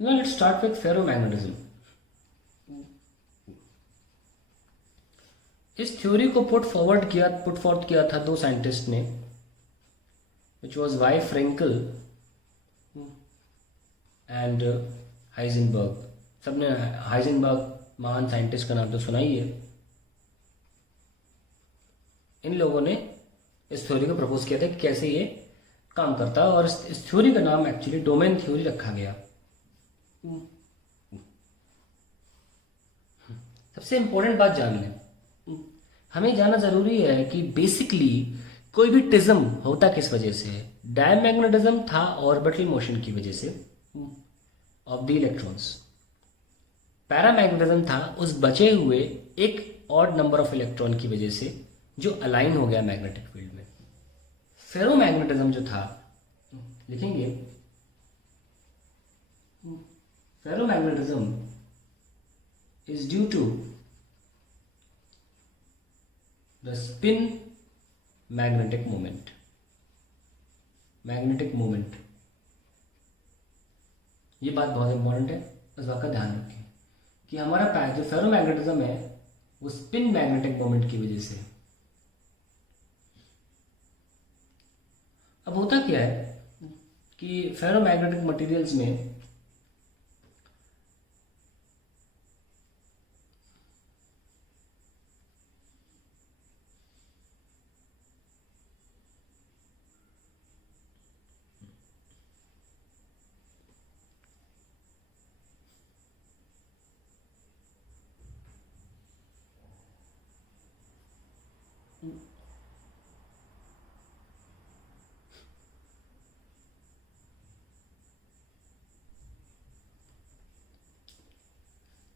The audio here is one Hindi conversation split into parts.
Now let's start with ferromagnetism. इस थ्योरी को पुट फॉर्थ किया था दो साइंटिस्ट ने, which was Y Frenkel and Heisenberg. सबने हाइजेनबर्ग महान साइंटिस्ट का नाम तो सुना ही है। इन लोगों ने इस थ्योरी को प्रपोज किया था कि कैसे ये काम करता है, और इस थ्योरी का नाम एक्चुअली डोमेन थ्योरी रखा गया। सबसे इंपॉर्टेंट बात जान लें, हमें जानना जरूरी है कि बेसिकली कोई भी टिज्म होता किस वजह से है। डायमैग्नेटिज्म था ऑर्बिटल मोशन की वजह से ऑफ द इलेक्ट्रॉन्स। पैरामैग्नेटिज्म था उस बचे हुए एक ऑड नंबर ऑफ इलेक्ट्रॉन की वजह से जो अलाइन हो गया मैग्नेटिक फील्ड में। फेरोमैग्नेटिज्म जो था, लिखेंगे ferromagnetism is due to the spin magnetic moment। Magnetic moment, ये बात बहुत इंपॉर्टेंट है, इस बात का ध्यान रखें कि हमारा जो फेरोमैग्नेटिज्म है वो स्पिन मैग्नेटिक मोमेंट की वजह से। अब होता क्या है कि फेरोमैग्नेटिक मटेरियल्स में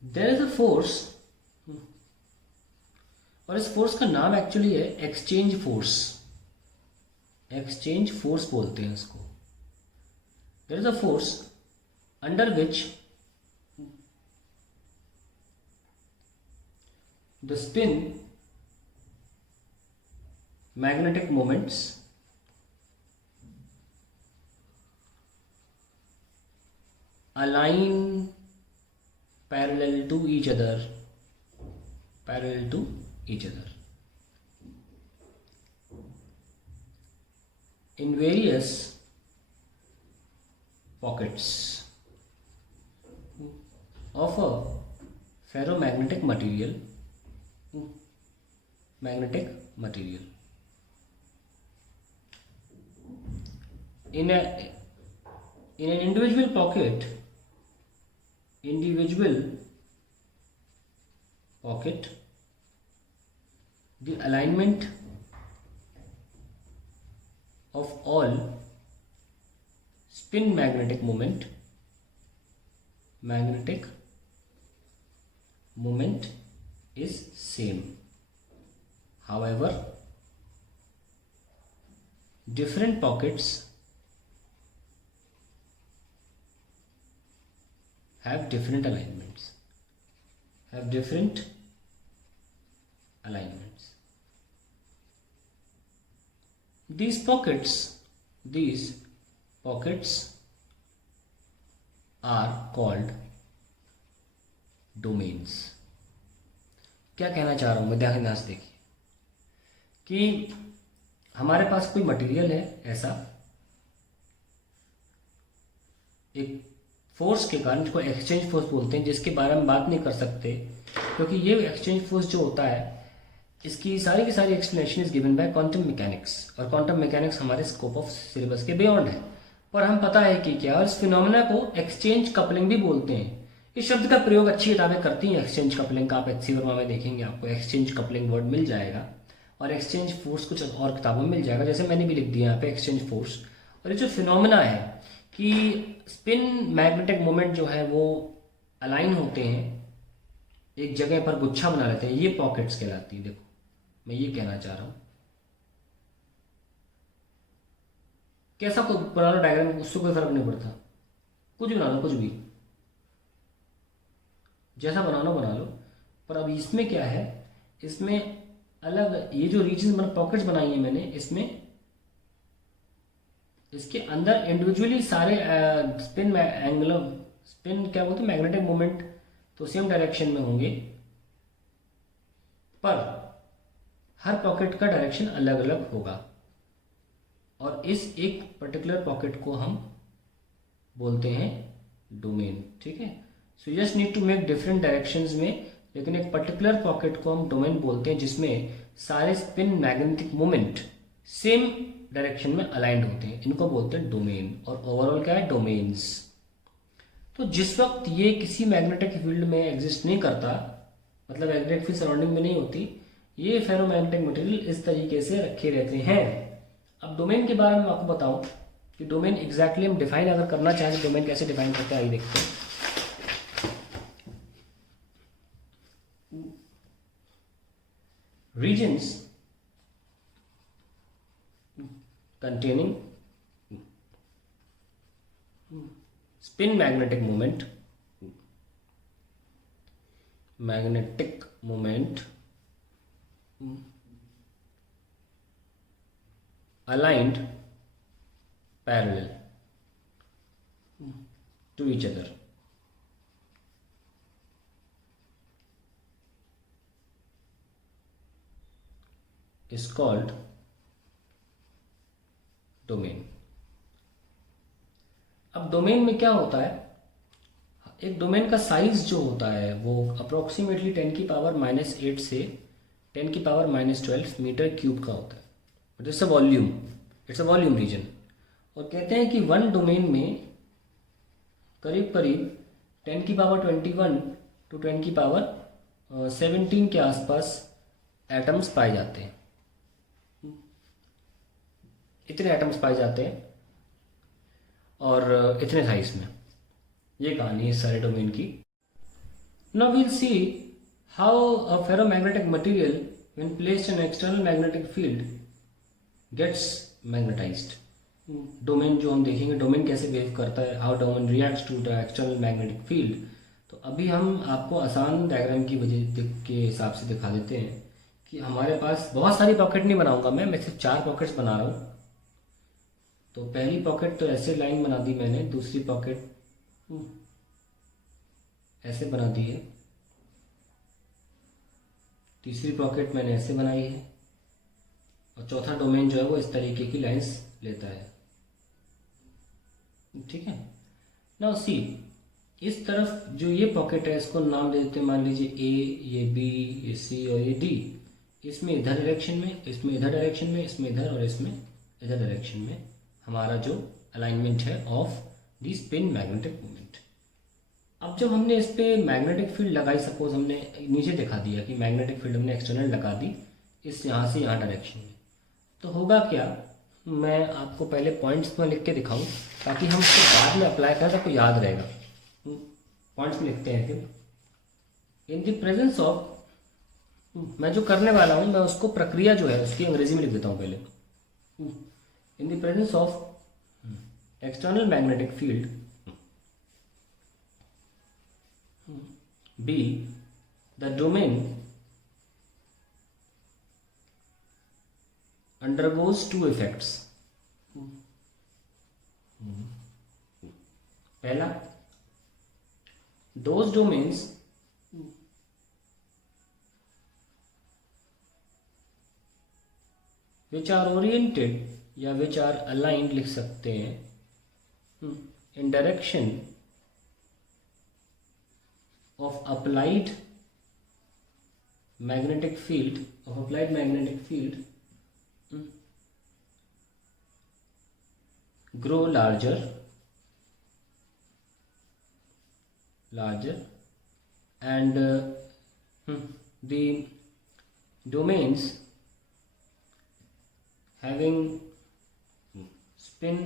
देयर इज अ फोर्स, और इस फोर्स का नाम एक्चुअली है एक्सचेंज फोर्स। एक्सचेंज फोर्स बोलते हैं इसको। There is a force under which the spin magnetic moments align parallel to each other in various pockets of a ferromagnetic material in an individual pocket the alignment of all spin magnetic moment is same. However, different pockets have different alignments. These pockets are called domains। क्या कहना चाह रहा हूं मैं, ध्यान से देखिए कि हमारे पास कोई मटेरियल है ऐसा, एक फोर्स के कारण, जिसको एक्सचेंज फोर्स बोलते हैं, जिसके बारे में बात नहीं कर सकते क्योंकि ये एक्सचेंज फोर्स जो होता है इसकी सारी की सारी explanation is given by quantum mechanics, और क्वांटम मैकेनिक्स हमारे स्कोप ऑफ सिलेबस के बियॉन्ड है, पर हम पता है कि क्या, और इस फिनोमेना को एक्सचेंज कपलिंग भी बोलते हैं। इस शब्द का प्रयोग अच्छी किताबें करती हैं एक्सचेंज कपलिंग का। आप एचसी वर्मा में देखेंगे आपको एक्सचेंज कपलिंग वर्ड मिल जाएगा, और एक्सचेंज फोर्स कुछ और किताबों में मिल जाएगा, जैसे मैंने भी लिख दिया यहाँ पे एक्सचेंज फोर्स। और ये जो फिनोमेना है कि स्पिन मैग्नेटिक मोमेंट जो है वो अलाइन होते हैं, एक जगह पर गुच्छा बना लेते हैं, ये पॉकेट्स कहलाती है। देखो मैं ये कहना चाह रहा हूं, कैसा को बना लो डायग्राम, उससे कोई फर्क नहीं पड़ता, कुछ भी बना लो, कुछ भी जैसा बना लो। पर अब इसमें क्या है, इसमें अलग ये जो रीजन मतलब पॉकेट्स बनाई है मैंने, इसमें इसके अंदर इंडिविजुअली सारे स्पिन एंगुलर स्पिन क्या बोलते हैं, मैग्नेटिक मोमेंट तो सेम डायरेक्शन में होंगे, पर हर पॉकेट का डायरेक्शन अलग अलग होगा, और इस एक पर्टिकुलर पॉकेट को हम बोलते हैं डोमेन। ठीक है, so you just need to make different directions में, लेकिन एक पर्टिकुलर पॉकेट को हम डोमेन बोलते हैं जिसमें सारे spin magnetic moment same direction में अलाइंड होते हैं, इनको बोलते हैं डोमेन। और ओवरऑल क्या है, डोमेन्स। तो जिस वक्त ये किसी मैग्नेटिक फील्ड में एग्जिस्ट नहीं करता, मतलब मैग्नेटिक फील्ड सराउंडिंग में नहीं होती, ये फेरोमैग्नेटिक मटेरियल इस तरीके से रखे रहते हैं। अब डोमेन के बारे में आपको बताऊं कि डोमेन एग्जैक्टली हम डिफाइन अगर करना चाहें तो डोमेन कैसे डिफाइन करते हैं, आइए देखते हैं। Regions containing spin magnetic moment aligned parallel to each other is called domain. अब डोमेन में क्या होता है, एक डोमेन का साइज जो होता है वो अप्रोक्सीमेटली 10 की पावर -8 से 10 की पावर -12 मीटर क्यूब का होता है। But it's a volume, it's a volume region. और कहते हैं कि वन डोमेन में करीब करीब 10 की पावर 21 टू 10 की पावर 17 के आसपास एटम्स पाए जाते हैं, इतने एटम्स पाए जाते हैं और इतने साइज में। ये कहानी है सारे डोमेन की। Now we'll see how a ferromagnetic material when placed in external magnetic field gets magnetized. Domain जो हम देखेंगे, डोमेन कैसे बिहेव करता है, how domain reacts to the external magnetic field. तो अभी हम आपको आसान डायग्राम की वजह के हिसाब से दिखा देते हैं कि हमारे पास बहुत सारी पॉकेट नहीं बनाऊंगा मैं सिर्फ 4 पॉकेट्स बना रहा हूँ। तो पहली पॉकेट तो ऐसे लाइन बना दी मैंने, दूसरी पॉकेट ऐसे बना दी है, तीसरी पॉकेट मैंने ऐसे बनाई है, और चौथा डोमेन जो है वो इस तरीके की लाइंस लेता है। ठीक है, नाउ सी, इस तरफ जो ये पॉकेट है इसको नाम दे देते हैं, मान लीजिए ए, ये बी, ये सी और ये डी। इसमें इधर डायरेक्शन में, इसमें इधर डायरेक्शन में, इसमें इधर और इसमें इधर डायरेक्शन में हमारा जो अलाइनमेंट है of the spin magnetic moment. अब जब हमने इस पे मैग्नेटिक फील्ड लगाई, सपोज हमने नीचे दिखा दिया कि मैग्नेटिक फील्ड हमने एक्सटर्नल लगा दी इस यहाँ से यहाँ डायरेक्शन में, तो होगा क्या, मैं आपको पहले पॉइंट्स में लिख के दिखाऊं ताकि हम उसको बाद में अप्लाई करें तो आपको याद रहेगा। पॉइंट्स में लिखते हैं फिर। इन द प्रेजेंस ऑफ, मैं जो करने वाला हूँ मैं उसको प्रक्रिया जो है उसकी अंग्रेजी में लिख देता हूँ पहले। In the presence of external magnetic field B, the domain undergoes two effects. पहला, those domains which are oriented या विच आर अलाइंड लिख सकते हैं इन direction of applied magnetic field, grow larger and the domains having spin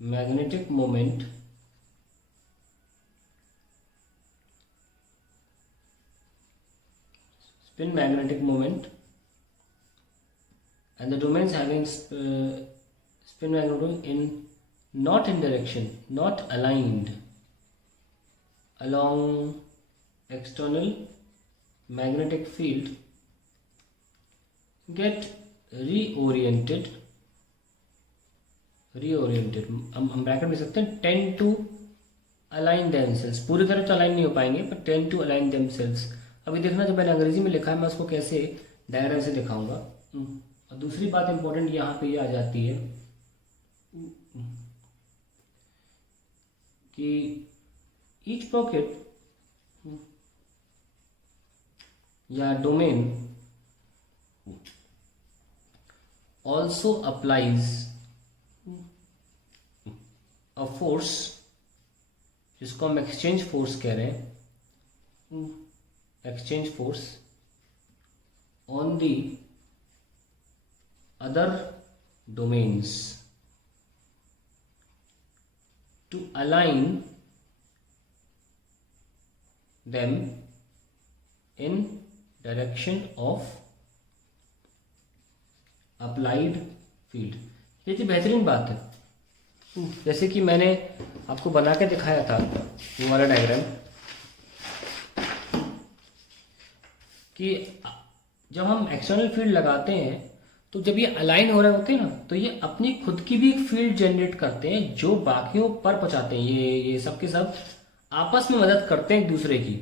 magnetic moment and the domains having spin magnetic moment in not in direction, not aligned along external magnetic field get reoriented हम ब्रैकेट में सकते हैं टेंड टू अलाइन देमसेल्स, पूरी तरह तो अलाइन नहीं हो पाएंगे पर टेंड टू अलाइन देमसेल्स। अभी देखना जो मैंने अंग्रेजी में लिखा है मैं उसको कैसे डायग्राम से दिखाऊंगा। और दूसरी बात इंपॉर्टेंट यहाँ पे ये आ जाती है कि ईच पॉकेट या domain also applies a force, जिसको हम एक्सचेंज फोर्स कह रहे हैं, exchange force on the other domains to align them in direction of applied field। ये थी बेहतरीन बात है। जैसे कि मैंने आपको बना के दिखाया था वो वाला डायग्राम कि जब हम एक्सटर्नल फील्ड लगाते हैं तो जब ये अलाइन हो रहे होते हैं ना तो ये अपनी खुद की भी एक फील्ड जनरेट करते हैं जो बाकियों पर पहुंचाते हैं। ये सब के सब आपस में मदद करते हैं एक दूसरे की,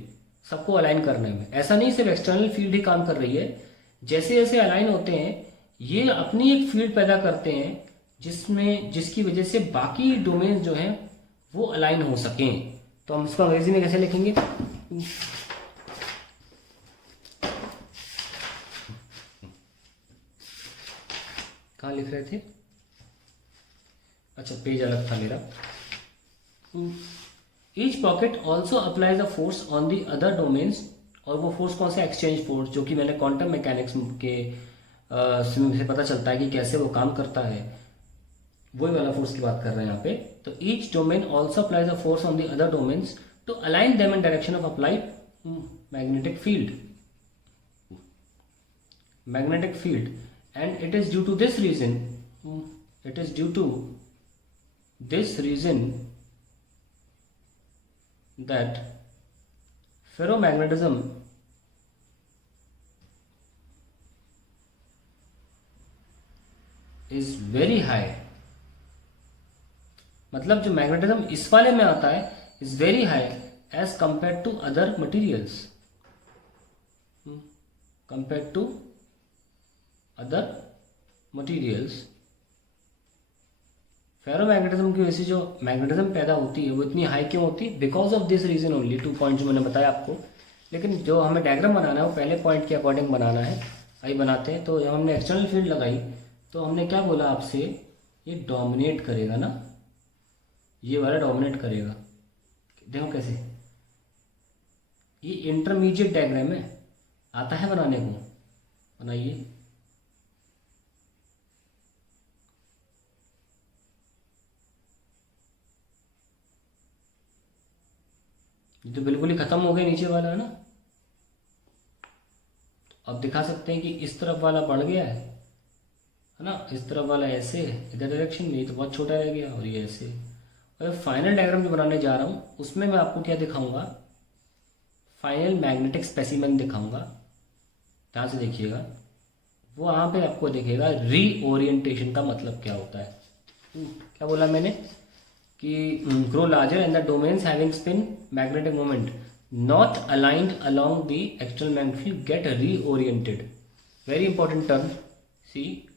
सबको अलाइन करने में। ऐसा नहीं सिर्फ एक्सटर्नल फील्ड ही काम कर रही है, जैसे जैसे अलाइन होते हैं ये अपनी एक फील्ड पैदा करते हैं जिसकी वजह से बाकी डोमेन जो हैं वो अलाइन हो सकें। तो हम इसको अंग्रेजी में कैसे लिखेंगे? कहाँ लिख रहे थे? अच्छा, पेज अलग था मेरा। Each pocket also applies a force on the other domains, और वो फोर्स कौन सा? एक्सचेंज फोर्स, जो कि मैंने क्वांटम मैकेनिक्स के से पता चलता है कि कैसे वो काम करता है। वही वाला फोर्स की बात कर रहे हैं यहाँ पे। तो each domain also applies a force on the other domains to align them in direction of applied magnetic field, magnetic field, and it is due to this reason, that ferromagnetism is very high। मतलब जो मैग्नेटिज्म इस वाले में आता है is very high as compare to other materials, compare to other materials. Ferromagnetism की वजह से जो मैग्नेटिज्म पैदा होती है वो इतनी हाई क्यों होती है? Because of this reason only. 2 point जो मैंने बताया आपको, लेकिन जो हमें डायग्राम बनाना है वो पहले पॉइंट के अकॉर्डिंग बनाना है। आइए बनाते हैं। तो जब हमने एक्सटर्नल फील्ड लगाई तो हमने क्या बोला आपसे, ये डोमिनेट करेगा ना, ये वाला डोमिनेट करेगा। देखो कैसे, ये इंटरमीडिएट डायग्राम है, आता है बनाने को, बनाइए। ये तो बिल्कुल ही खत्म हो गया नीचे वाला, है ना। तो अब दिखा सकते हैं कि इस तरफ वाला बढ़ गया है ना, इस तरफ वाला ऐसे इधर डायरेक्शन में, तो बहुत छोटा रह गया, और ये ऐसे। और फाइनल डायग्राम जो बनाने जा रहा हूँ उसमें मैं आपको क्या दिखाऊंगा, फाइनल मैग्नेटिक स्पेसिमेन दिखाऊंगा। ध्यान से देखिएगा, वो वहाँ पे आपको दिखेगा रीओरिएंटेशन का मतलब क्या होता है। क्या बोला मैंने कि grow larger and the domains having spin magnetic moment not aligned along the external magnetic field get reoriented. Very important term. See,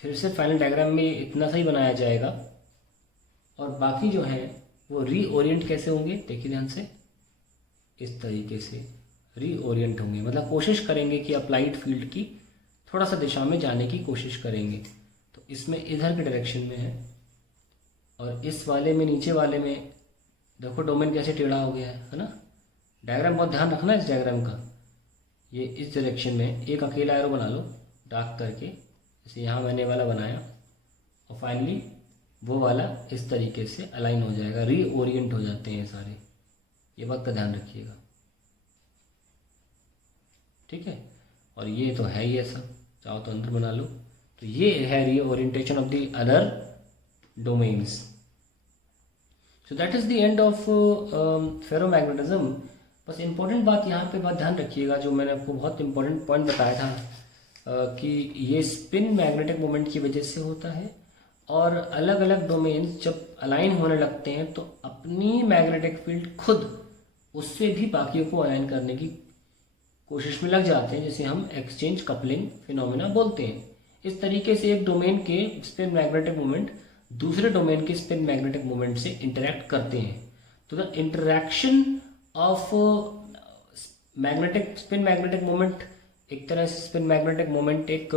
फिर से फाइनल डायग्राम में इतना सही बनाया जाएगा, और बाकी जो है वो रीओरिएंट कैसे होंगे, देखिए ध्यान से, इस तरीके से रीओरिएंट होंगे। मतलब कोशिश करेंगे कि अप्लाइड फील्ड की थोड़ा सा दिशा में जाने की कोशिश करेंगे। तो इसमें इधर के डायरेक्शन में है, और इस वाले में, नीचे वाले में देखो डोमेन कैसे टेढ़ा हो गया है ना। डायग्राम बहुत ध्यान रखना है इस डायग्राम का। ये इस डायरेक्शन में एक अकेला एरो बना लो डार्क करके, जैसे यहाँ मैंने वाला बनाया, और फाइनली वो वाला इस तरीके से अलाइन हो जाएगा, रीओरिएंट हो जाते हैं सारे। ये बात का ध्यान रखिएगा, ठीक है। और ये तो है ही ऐसा, चाहो तो अंदर बना लो। तो ये है reorientation of the other domains. So that is the end of ferromagnetism. बस इंपॉर्टेंट बात यहाँ पे बात ध्यान रखिएगा, जो मैंने आपको बहुत इंपॉर्टेंट पॉइंट बताया था कि ये स्पिन मैग्नेटिक मोमेंट की वजह से होता है, और अलग अलग डोमेन्स जब अलाइन होने लगते हैं तो अपनी मैग्नेटिक फील्ड खुद उससे भी बाकियों को अलाइन करने की कोशिश में लग जाते हैं, जिसे हम एक्सचेंज कपलिंग फिनोमेना बोलते हैं। इस तरीके से एक डोमेन के स्पिन मैग्नेटिक मोमेंट दूसरे डोमेन के स्पिन मैग्नेटिक मोमेंट से इंटरेक्ट करते हैं। तो the interaction of magnetic spin magnetic moment, एक तरह से स्पिन मैग्नेटिक मोमेंट एक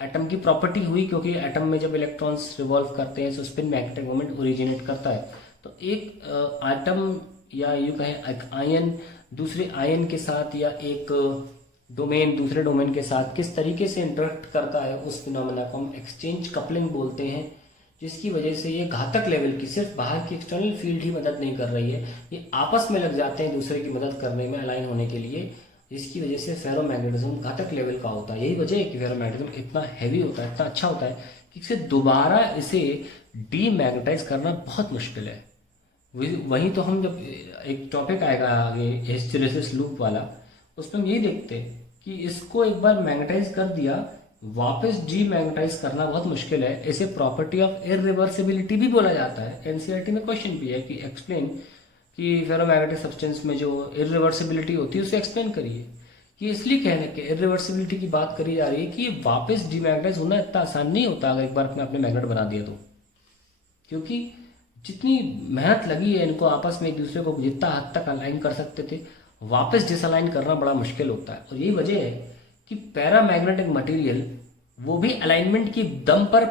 एटम की प्रॉपर्टी हुई, क्योंकि एटम में जब इलेक्ट्रॉन्स रिवॉल्व करते हैं तो स्पिन मैग्नेटिक मोमेंट ओरिजिनेट करता है। तो एक एटम या यूँ कहें आयन दूसरे आयन के साथ या एक डोमेन दूसरे डोमेन के साथ किस तरीके से इंटरेक्ट करता है, उस फिनोमेना को हम एक्सचेंज कपलिंग बोलते हैं, जिसकी वजह से ये घातक लेवल की सिर्फ बाहर की एक्सटर्नल फील्ड ही मदद नहीं कर रही है, ये आपस में लग जाते हैं दूसरे की मदद करने में, अलाइन होने के लिए, जिसकी वजह से फेरोमैग्नेटिज्म घातक लेवल का होता है। यही वजह है कि फेरोमैग्नेटिज्म इतना हैवी होता है, इतना अच्छा होता है कि इसे डीमैग्नेटाइज करना बहुत मुश्किल है। वहीं तो हम जब एक टॉपिक आएगा आगे हिस्टेरेसिस लूप वाला, उसमें हम यही देखते हैं कि इसको एक बार मैग्नेटाइज कर दिया, वापस डीमैग्नेटाइज करना बहुत मुश्किल है। इसे प्रॉपर्टी ऑफ इरिवर्सिबिलिटी भी बोला जाता है। एनसीईआरटी में क्वेश्चन भी है कि एक्सप्लेन कि फेरोमैग्नेटिक सब्सटेंस में जो इरिवर्सिबिलिटी होती है उसे एक्सप्लेन करिए। कि इसलिए कहने के इरिवर्सिबिलिटी की बात करी जा रही है कि वापस डीमैग्नेटाइज होना इतना आसान नहीं होता अगर एक बार आपने मैग्नेट बना दिया तो, क्योंकि जितनी मेहनत लगी है इनको आपस में एक दूसरे को जितना हद तक अलाइन कर सकते थे, वापस डिसअलाइन करना बड़ा मुश्किल होता है। और यही वजह है कि पैरामैग्नेटिक मटेरियल वो भी अलाइनमेंट की दम पर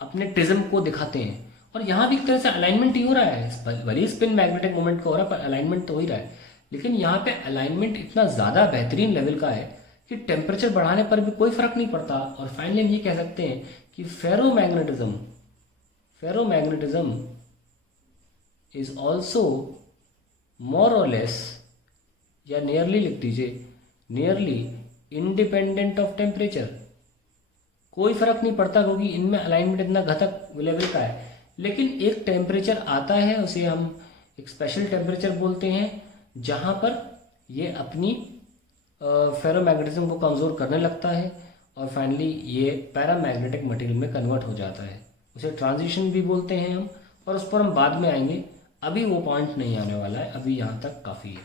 अपने टिज्म को दिखाते हैं। और यहाँ भी एक तरह से अलाइनमेंट ही हो रहा है, भले स्पिन मैग्नेटिक मोमेंट का हो रहा है पर अलाइनमेंट तो हो ही रहा है। लेकिन यहाँ पे अलाइनमेंट इतना ज़्यादा बेहतरीन लेवल का है कि टेम्परेचर बढ़ाने पर भी कोई फर्क नहीं पड़ता। और फाइनली हम ये कह सकते हैं कि फेरोमैग्नेटिज्म इज ऑल्सो मोर और लेस, या नियरली लिख दीजिए, नियरली इंडिपेंडेंट ऑफ टेम्परेचर। कोई फर्क नहीं पड़ता क्योंकि इनमें अलाइनमेंट इतना घातक लेवल का है। लेकिन एक टेम्परेचर आता है, उसे हम एक स्पेशल टेम्परेचर बोलते हैं, जहाँ पर ये अपनी फेरोमैग्नेटिज्म को कमज़ोर करने लगता है और फाइनली ये पैरामैग्नेटिक मटेरियल में कन्वर्ट हो जाता है। उसे ट्रांजिशन भी बोलते हैं हम, और उस पर हम बाद में आएंगे। अभी वो पॉइंट नहीं आने वाला है, अभी यहाँ तक काफ़ी है।